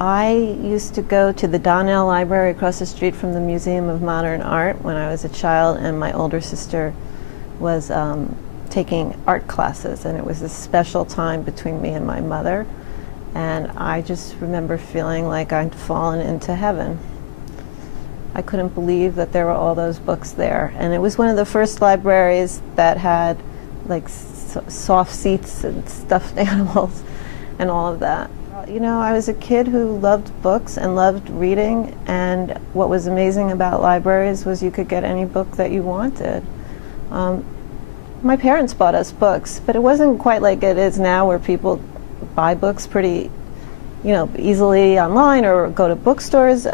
I used to go to the Donnell Library across the street from the Museum of Modern Art when I was a child, and my older sister was taking art classes, and it was a special time between me and my mother, and I just remember feeling like I'd fallen into heaven. I couldn't believe that there were all those books there, and it was one of the first libraries that had like soft seats and stuffed animals and all of that. You know, I was a kid who loved books and loved reading, and what was amazing about libraries was you could get any book that you wanted. My parents bought us books, but it wasn't quite like it is now where people buy books pretty, easily online or go to bookstores.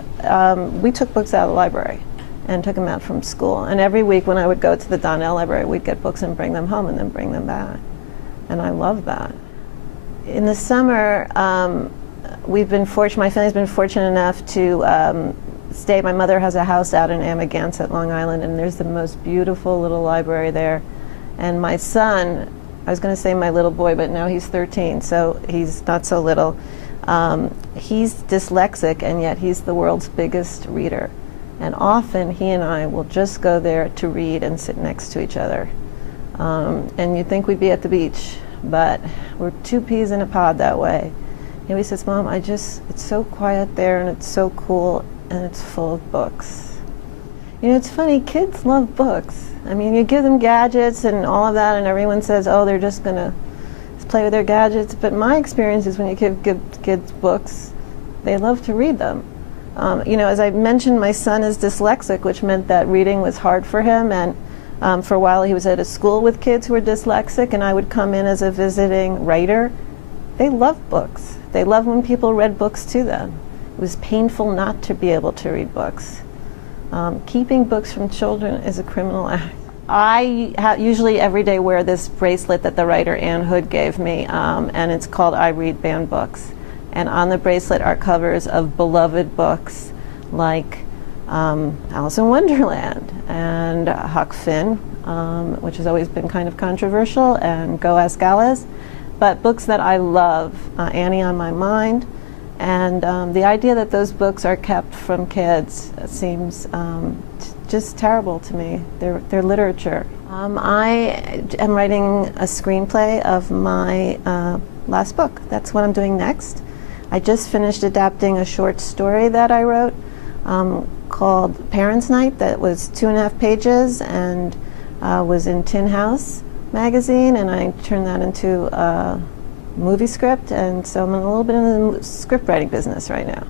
We took books out of the library and took them out from school. And every week when I would go to the Donnell Library, we'd get books and bring them home and then bring them back. And I love that. In the summer, my family's been fortunate enough to stay. My mother has a house out in Amagansett, Long Island, and there's the most beautiful little library there. And my son, I was going to say my little boy, but now he's 13, so he's not so little. He's dyslexic, and yet he's the world's biggest reader. And often he and I will just go there to read and sit next to each other. And you'd think we'd be at the beach, but we're two peas in a pod that way. He says, Mom, it's so quiet there, and it's so cool, and it's full of books. It's funny, kids love books. I mean, you give them gadgets and all of that, and everyone says, oh, they're just going to play with their gadgets. But my experience is when you give kids books, they love to read them. As I mentioned, my son is dyslexic, which meant that reading was hard for him. And for a while, he was at a school with kids who were dyslexic, and I would come in as a visiting writer. They love books. They love when people read books to them. It was painful not to be able to read books. Keeping books from children is a criminal act. I usually every day wear this bracelet that the writer Ann Hood gave me, and it's called I Read Banned Books. And on the bracelet are covers of beloved books like Alice in Wonderland and Huck Finn, which has always been kind of controversial, and Go Ask Alice. But books that I love, Annie on My Mind, and the idea that those books are kept from kids seems just terrible to me. They're literature. I am writing a screenplay of my last book. That's what I'm doing next. I just finished adapting a short story that I wrote called Parents' Night that was 2.5 pages and was in Tin House magazine, and I turned that into a movie script, and so I'm a little bit in the script writing business right now.